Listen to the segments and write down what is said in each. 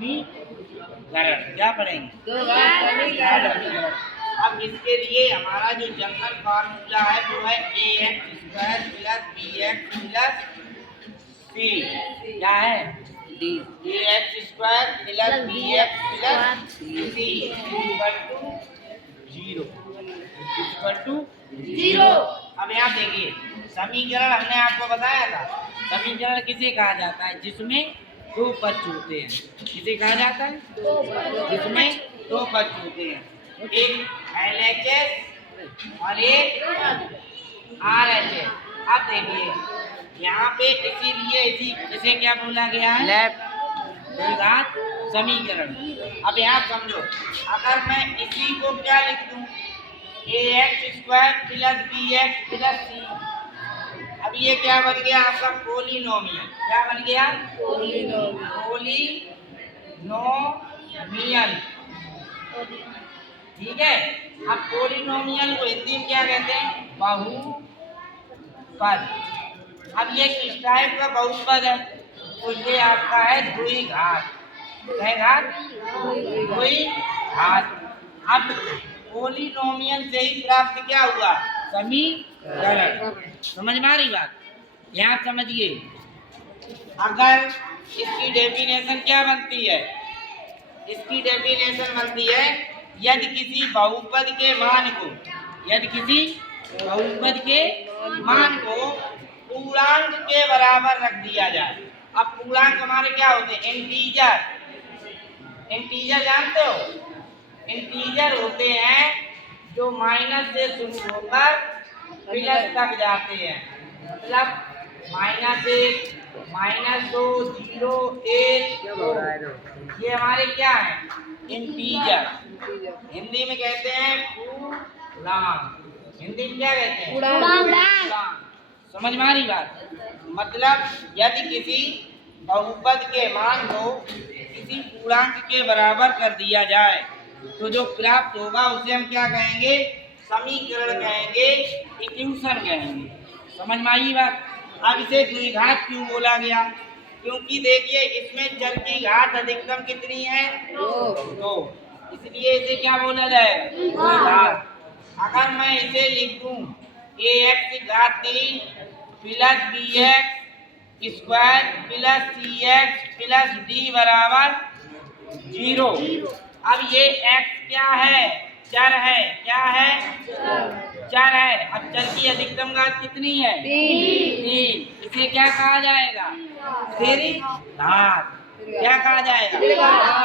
समीकरण। क्या पढ़ेंगे? दो घात समीकरण। अब इसके लिए हमारा जो जनरल फार्मूला है वो है ax square plus bx plus c। क्या है? D ax square plus bx plus c equal to 0। अब यहाँ देखिए, समीकरण हमने आपको बताया था, समीकरण किसे कहा जाता है? जिसमें दो पक्ष होते हैं। किसे कहा जाता है? जिसमें दो पक्ष होते हैं, एक LHS और एक RHS। अब देखिए यहाँ पे इसीलिए इसे क्या बोला गया है? द्विघात समीकरण। अब यहाँ समझो, अगर मैं इसी को क्या लिख दूं? ax square plus bx plus c। अब ये क्या बन गया आपका? पोलिनोमियल। क्या बन गया? पोलिनोमियल। ठीक है। अब पोलिनोमियल को हिंदी में क्या कहते हैं? बहुपद। अब ये किस टाइप का बहुपद है? तो ये आपका है द्विघात। क्या घात? द्विघात। अब पोलिनोमियल से ही प्राप्त क्या हुआ? समीकरण। समझ में आ रही बात? यहाँ समझिए, अगर इसकी डेफिनेशन क्या बनती है? इसकी डेफिनेशन बनती है, यदि किसी बहुपद के मान को पूर्णांक के बराबर रख दिया जाए। अब पूर्णांक हमारे क्या होते हैं? इंटीजर जानते हो? इंटीजर होते हैं जो माइनस से शुरू होकर प्लस तक जाते हैं। मतलब -1, -2, 0, 1, 2। ये हमारे क्या है? इंटीजर। हिंदी में कहते हैं पूर्णांक। हिंदी में क्या कहते हैं? पूर्णांक। समझ में आ रही बात? मतलब यदि किसी बहुपद के मान को किसी पूर्णांक के बराबर कर दिया जाए तो जो प्राप्त होगा उसे हम क्या कहेंगे? समीकरण कहेंगे, इक्वेशन कहेंगे। समझ में आई बात? अब इसे द्विघात क्यों बोला गया? क्योंकि देखिए इसमें चर की घात अधिकतम कितनी है? 2। इसलिए इसे क्या बोला जाएगा? द्विघात। अगर मैं इसे लिख दूं ax घात 3 plus bx square plus cx plus d बराबर 0। अब ये x क्या है? चर है। क्या है? चर है। अब चर की अधिकतम घात कितनी है? 3। इसे क्या कहा जाएगा? त्रिघात। क्या कहा जाएगा?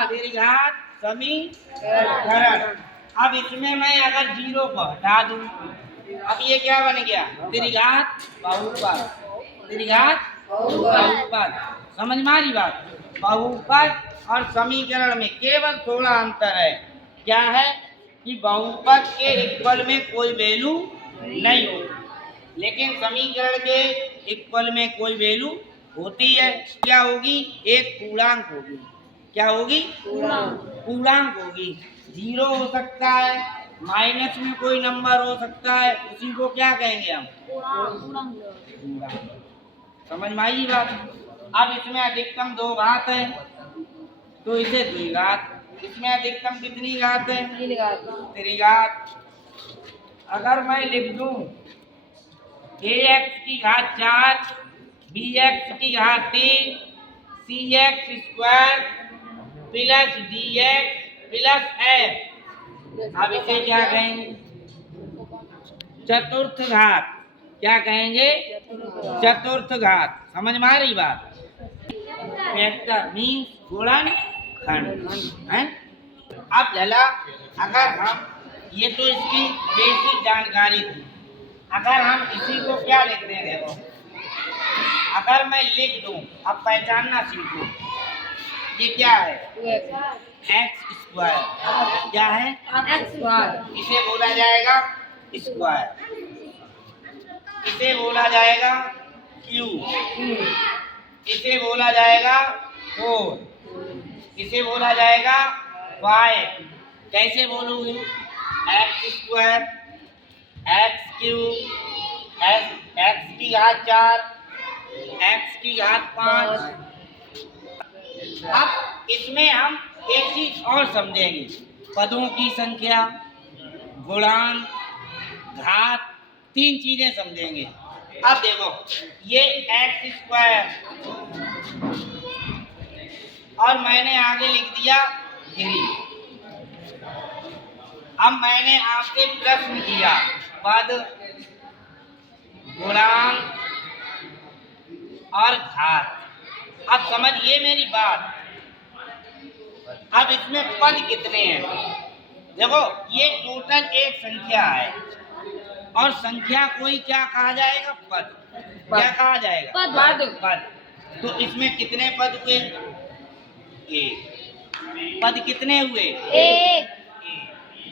त्रिघात समीकरण। अब इसमें मैं अगर 0 को हटा दूं, अब ये क्या बन गया? त्रिघात बहुपद। त्रिघात बहुपद। समझ में आ रही बात? बहुपद और समीकरण में केवल थोड़ा अंतर है। क्या है? कि बहुपद के इक्वल में कोई वैल्यू नहीं होती, लेकिन समीकरण के इक्वल में कोई वैल्यू होती है। क्या होगी? एक पूर्णांक होगी। क्या होगी? पूर्णांक होगी। 0 हो सकता है, माइनस में कोई नंबर हो सकता है, उसी को क्या कहेंगे हम? पूर्णांक। समझ में आई बात? अब इसमें अधिकतम 2 घात है तो इसे द्विघात। इसमें अधिकतम कितनी घात है? त्रिघात। अगर मैं लिख दूं ax की घात 4 bx की घात 3 cx square plus dx plus f। अब इसे क्या कहेंगे? चतुर्थ घात। क्या कहेंगे? चतुर्थ घात। समझ में आ रही बात? फैक्टर मीन्स गुणनखंड है। अब चला, अगर हम, ये तो इसकी बेसिक जानकारी थी, अगर हम इसी को क्या लिखते हैं? देखो, अगर मैं लिख दूं, अब पहचानना सीखो, ये क्या है? x square. क्या है? x square. इसे बोला जाएगा स्क्वायर, इसे बोला जाएगा q, इसे बोला जाएगा 4, इसे बोला जाएगा y। कैसे बोलोगे? x square, x cube, x की घात 4, x की घात 5। अब इसमें हम एक चीज और समझेंगे, पदों की संख्या, गुणांक, घात, 3 चीजें समझेंगे। अब देखो, ये एक्स स्क्वायर और मैंने आगे लिख दिया 3। अब मैंने आपसे प्रश्न किया पद, गुणांक और घात। अब समझिए मेरी बात। अब इसमें पद कितने हैं? देखो, ये टोटल एक संख्या है और संख्या कोई क्या कहा जाएगा? पद। क्या कहा जाएगा? पद। तो इसमें कितने पद हुए? एक। पद कितने हुए? एक।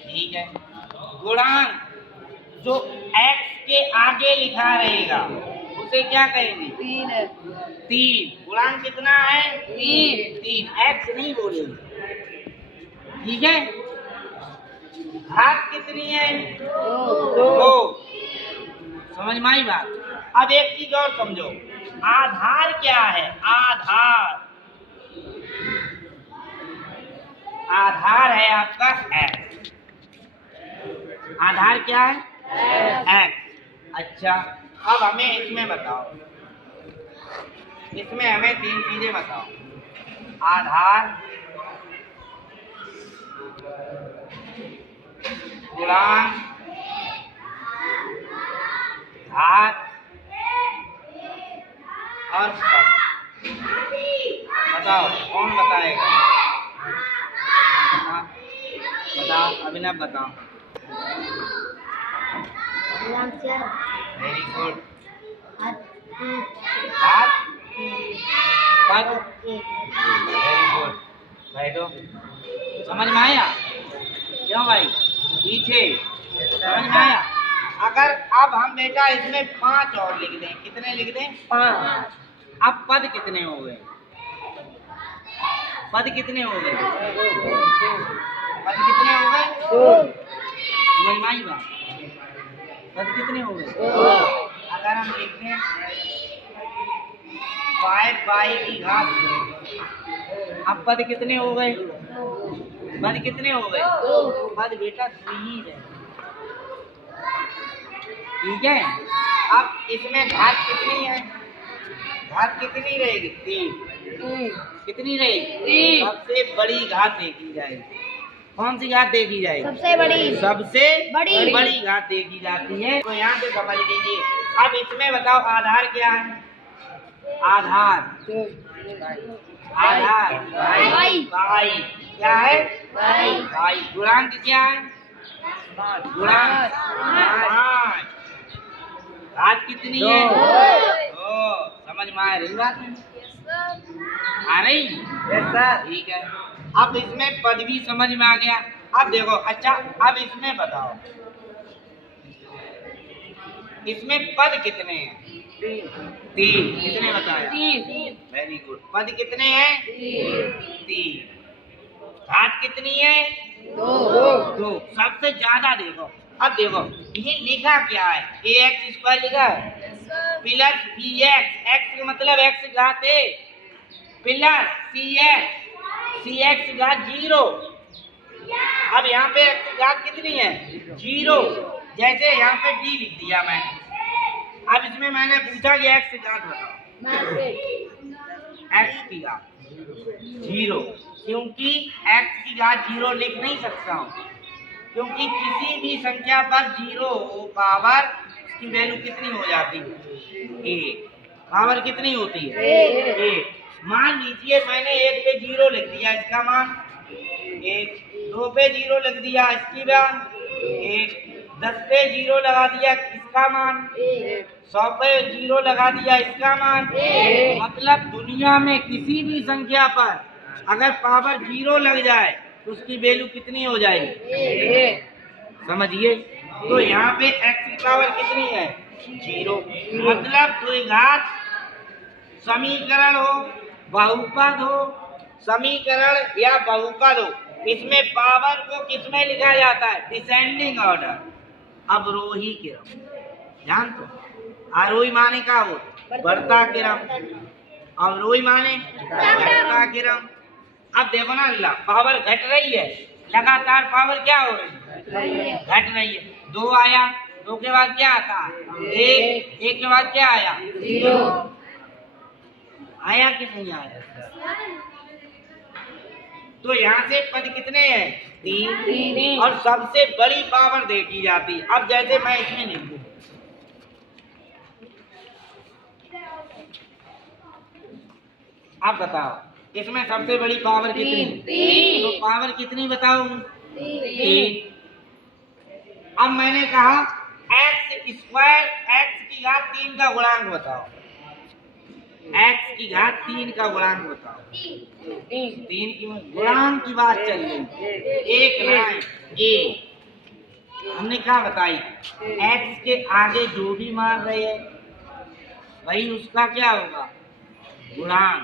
ठीक है। गुणांक जो x के आगे लिखा रहेगा उसे क्या कहेंगे? 3। गुणांक कितना है? 3। x नहीं बोलेंगे। ठीक है। घात कितनी है? 2। समझ में आई बात? अब एक चीज और समझो, आधार क्या है? आधार है आपका x। आधार क्या है? x। अच्छा, अब हमें इसमें बताओ, इसमें हमें 3 चीजें बताओ। आधार, गुणांक, घात और पद। बताओ कौन बताएगा? बताओ, अभिनव बताओ। Very good. घात, पद, वेरी गुड। बैठो। समझ में आया? क्यों भाई? पीछे समझ में आया? अगर अब हम बेटा इसमें 5 और लिख दें, कितने लिख दें? 5। अब पद कितने हो गए? पद कितने हो गए? पद कितने हो गए? 2। समझ में आई बात? पद कितने हो गए? 2। अगर हम लिखते हैं 5 की घात 2, अब पद कितने हो गए? पद कितने हो गए? 2। पद बेटा 3 है। ठीक है। अब इसमें घात कितनी है? घात कितनी रहेगी? 3। कितनी रहेगी? 3। सबसे बड़ी घात देखी जाएगी। कौन सी घात देखी जाएगी? सबसे बड़ी। सबसे बड़ी घात देखी जाती है। तो यहाँ पे समझ लीजिए। अब इसमें बताओ आधार क्या है? आधार बाई। क्या है? बाई। गुणांक क्या है? गुणांक 5। घात कितनी है? 2। समझ में आ रही बात? आ रही? ठीक है। अब इसमें पद भी समझ में आ गया। अब देखो, अच्छा अब इसमें बताओ, इसमें पद कितने हैं? 3। कितने बताया? 3। Very good. पद कितने हैं? 3। घात कितनी है? 2। सबसे ज्यादा देखो। अब देखो, ये लिखा क्या है? ax² लिखा है प्लस bx। x का मतलब x घात a प्लस cx घात 0। अब यहाँ पे x घात कितनी है? 0। जैसे यहाँ पे d लिख दिया मैंने। अब इसमें मैंने पूछा कि x घात बताओ। x की घात 0, क्योंकि x की घात 0 लिख नहीं सकता हूँ, क्योंकि किसी भी संख्या पर 0 पावर की वैल्यू कितनी हो जाती है? 1। पावर कितनी होती है? 1। मान लीजिए मैंने 1 पे 0 लिख दिया, इसका मान 1। 2 पे 0 लिख दिया, इसकी मान 1। 10 पे 0 लगा दिया, इसका मान 100 पे 0 लगा दिया, इसका मान 1। मतलब दुनिया में किसी भी संख्या पर अगर पावर 0 लग जाए तो उसकी वैल्यू कितनी हो जाएगी? समझिए। तो यहाँ पे x की पावर कितनी है? 0। मतलब द्विघात समीकरण हो, बहुपद हो, समीकरण या बहुपद हो, इसमें पावर को किसमें लिखा जाता है? डिसेंडिंग ऑर्डर, अवरोही क्रम। ध्यान तो, आरोही माने का हो बढ़ता क्रम, अवरोही माने घटता क्रम। अब देखो ना अल्लाह, पावर घट रही है, लगातार पावर क्या हो रही है, घट रही है। 2 आया, 2 के बाद क्या आता है 1, 1 के बाद क्या आया 0 आया कि नहीं आया। तो यहाँ से पद कितने हैं 3 और सबसे बड़ी पावर देखी जाती है। अब जैसे मैं इसमें लिख दूं, आप बताओ इसमें सबसे बड़ी पावर कितनी, 3। तो पावर कितनी बताओ 3। अब मैंने कहा x स्क्वायर, x की घात 3 का गुणांक बताओ, x की घात 3 का गुणांक बताओ। 3 की गुणांक की बात चल रही, एक ना ए हमने क्या बताई, x के आगे जो भी मान रहे हैं वही उसका क्या होगा गुणांक।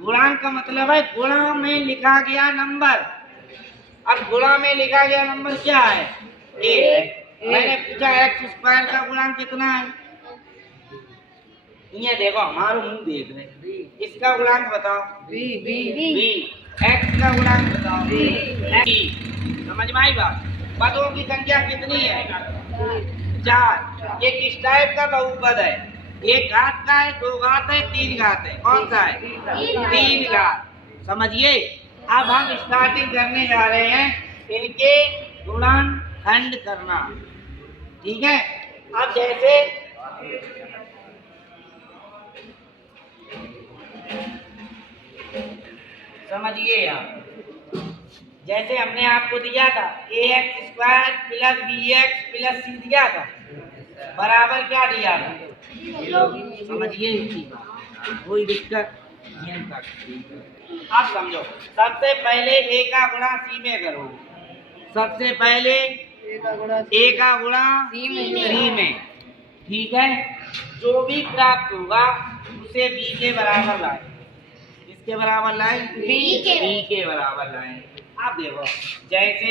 गुणांक का मतलब है गुणा में लिखा गया नंबर। अब गुणा में लिखा गया नंबर क्या है एक। मैंने पूछा एक्स स्क्वायर का गुणांक कितना है, ये देखो हमारा मुंह देख रहे, इसका गुणांक बताओ b। एक्स का गुणांक बताओ b। समझ में आई बात। पदों की संख्या कितनी है 4। ये किस टाइप का बहुपद है, 1 घात का है, 2 घात है, 3 घात है, कौन सा है 3 घात। समझिए अब हम स्टार्टिंग करने जा रहे हैं इनके गुणनखंड करना, ठीक है। अब जैसे समझिए आप, जैसे हमने आपको दिया था ax square plus bx plus c दिया था, बराबर क्या दिया था, समझिए इसी बात, कोई दिक्कत नहीं है। अब समझो सबसे पहले a का गुणा c में करो, सबसे पहले a का गुणा c में, ठीक है। जो भी प्राप्त होगा उसे b के बराबर लाए, किसके बराबर लाए b के बराबर लाए। आप देखो जैसे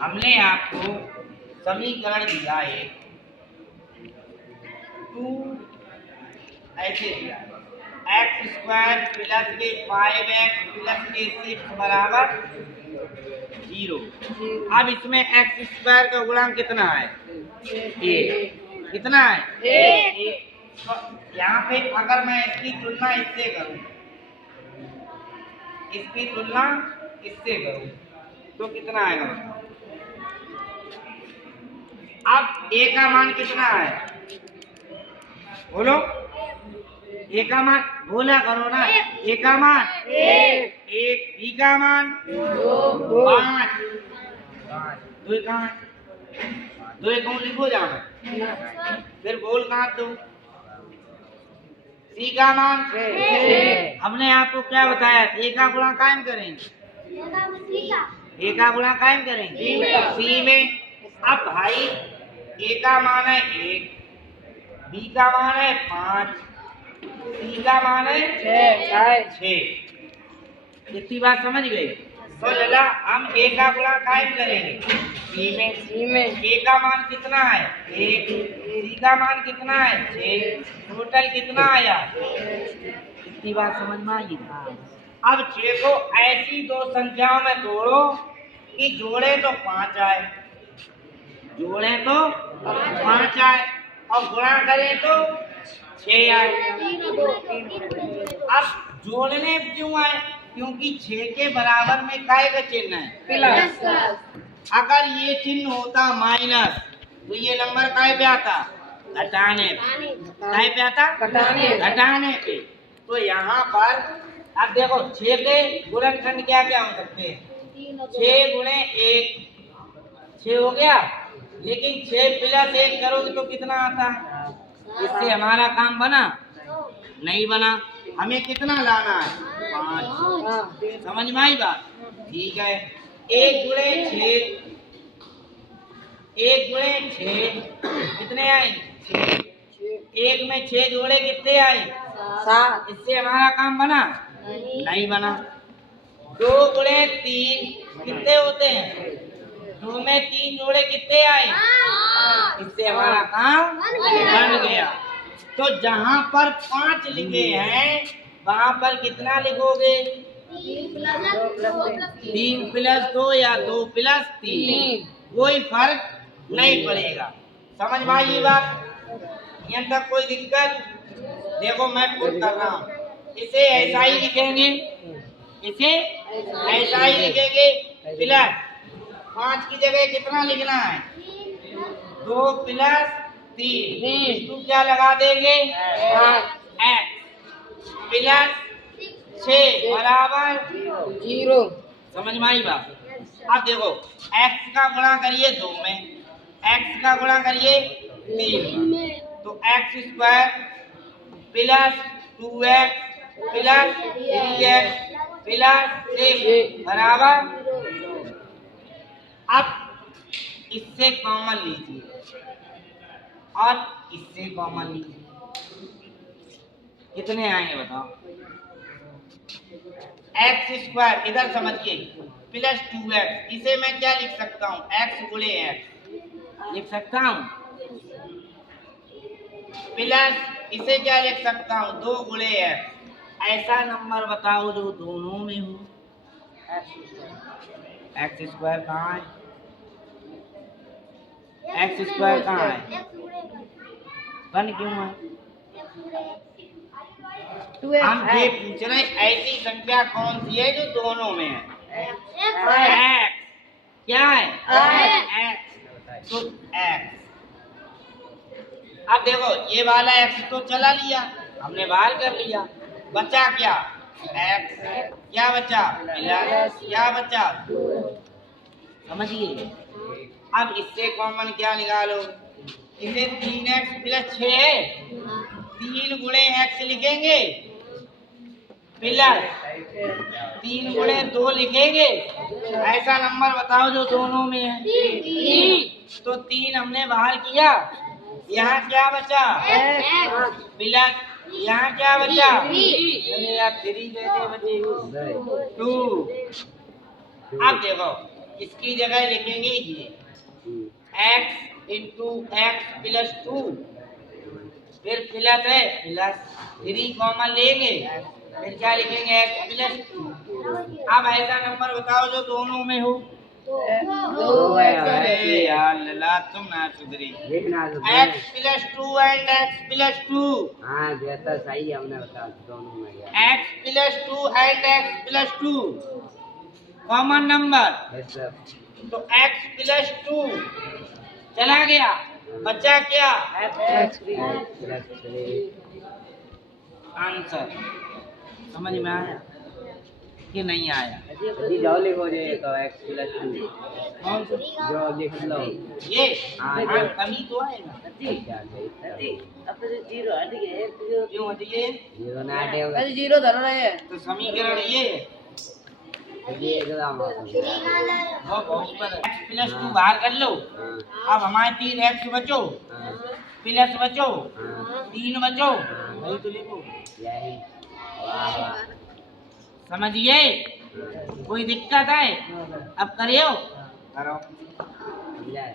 हमने आपको समीकरण दिया है 2 ऐसे दिया एक्स स्क्वायर प्लस के 5x प्लस के 6 बराबर 0। अब इसमें एक्स स्क्वायर का गुणांक कितना है 1, कितना है 1। यहाँ पे अगर मैं इसकी तुलना इससे करूं, इसकी तुलना इससे करूं तो कितना आएगा बताओ। अब a का मान कितना है बोलो, a का मान बोला करो ना, a का मान 1, b का मान 5, 2 कहाँ 2 कौन लिखो जाना, फिर बोल कहाँ दो, c का मान 6। हमने आपको क्या बताया a का गुणा कायम करेंगे, a का गुणा कायम करेंगे c में। अब भाई a का मान है 1, b का मान है 5, c का मान है 6। इतनी बात समझ गए। तो लला हम a का गुणा कायम करेंगे c में a का मान कितना है 1, c का मान कितना है 6, टोटल कितना आया। इतनी बात समझ में आई। अब 6 को ऐसी 2 संख्याओं में तोड़ो कि जोड़े तो 5 आए, जोड़े तो 5 आए और गुणा करें तो 6 आए। अब जोड़ने क्यों आए, क्योंकि 6 के बराबर में काय का चिन्ह है प्लस। अगर ये चिन्ह होता माइनस तो ये नंबर काय पे आता घटाने पे, काय पे आता घटाने पे। तो यहाँ पर अब देखो 6 के गुणनखंड क्या क्या हो सकते हैं, 6 गुणे 1 6 हो गया, लेकिन 6 प्लस 1 करोगे तो कितना आता है। इससे हमारा काम बना नहीं बना, हमें कितना लाना है 5। समझ में आई बात, ठीक है। 1 गुणे 6, 1 गुणे 6 कितने आए 6, 1 में 6 जोड़े कितने आए 7। इससे हमारा काम बना नहीं बना। 2 गुणे 3 कितने होते हैं, 2 में 3 जोड़े कितने आए, इससे हमारा काम बन गया। तो जहाँ पर 5 लिखे हैं वहां पर कितना लिखोगे? 3 प्लस 2 या 2 प्लस 3, कोई फर्क नहीं पड़ेगा। समझ में आई ये बात? यहाँ तक कोई दिक्कत? देखो मैं पुट कर रहा हूँ, इसे ऐसा ही लिखेंगे, इसे ऐसा ही लिखेंगे। प्लस 5 की जगह कितना लिखना है? 2 प्लस 3, तू क्या लगा देंगे? एक्स प्लस 6 बराबर 0। समझ में आई बात? अब देखो x का गुणा करिए 2 में, x का गुणा करिए 3 में, तो x square plus 2x plus 3x plus 6 बराबर। अब इससे कॉमन लीजिए और इससे कॉमन लीजिए, कितने आएंगे बताओ? एक्स स्क्वायर इधर समझिए प्लस 2x, इसे मैं क्या लिख सकता हूँ? x गुणे x लिख सकता हूँ, प्लस इसे क्या लिख सकता हूँ? 2 गुणे x। ऐसा नंबर बताओ जो दोनों में हो। एक्स स्क्वायर कहाँ है? एक्स स्क्वायर कहाँ है? 1 क्यों है? हम ये पूछ रहे हैं ऐसी संख्या कौन सी है जो दोनों में है? एक्स। क्या है? एक्स। तो एक्स। अब देखो ये वाला एक्स तो चला लिया, हमने बाहर कर लिया, बचा क्या? एक्स। क्या बचा? प्लस क्या बचा? समझिए। अब इससे कॉमन क्या निकालो? इसे 3x प्लस 6 है, 3 गुणे x लिखेंगे, प्लस 3 गुणे 2 लिखेंगे। ऐसा नंबर बताओ जो दोनों में है। तो 3 हमने बाहर किया, यहाँ क्या बचा? प्लस यहाँ क्या बचा? अरे यार 3 कैसे बचे? 2। अब देखो इसकी जगह लिखेंगे ये x इंटू एक्स प्लस 2, फिर प्लस है प्लस 3 कॉमन लेंगे, फिर क्या लिखेंगे? x plus 2। अब ऐसा नंबर बताओ जो दोनों में हो। अरे यार लला तुम ना सुधरी। x plus 2 and x plus 2। हाँ जैसा सही हमने बता दोनों में गया। x plus 2 and x plus 2 common number, तो x प्लस 2 चला गया, बचा क्या? आंसर। समझ में आया कि नहीं आया? जो लिखो जे तो x प्लस 2 कौन सा? जो लिख लो ये हाँ, हाँ कमी तो आएगा। अब तो 0 हट गए, क्यों हट गए? 0 ना हटे होगा, 0 धरो ना ये तो समीकरण ये एकदम वो बहुत पर x प्लस 2 बाहर कर लो। अब हमारे 3 x बचो, प्लस बचो, 3 बचो, वही तो लिखो। यही वाह वाह समझिए? कोई दिक्कत है? अब करियो करो। समझा है।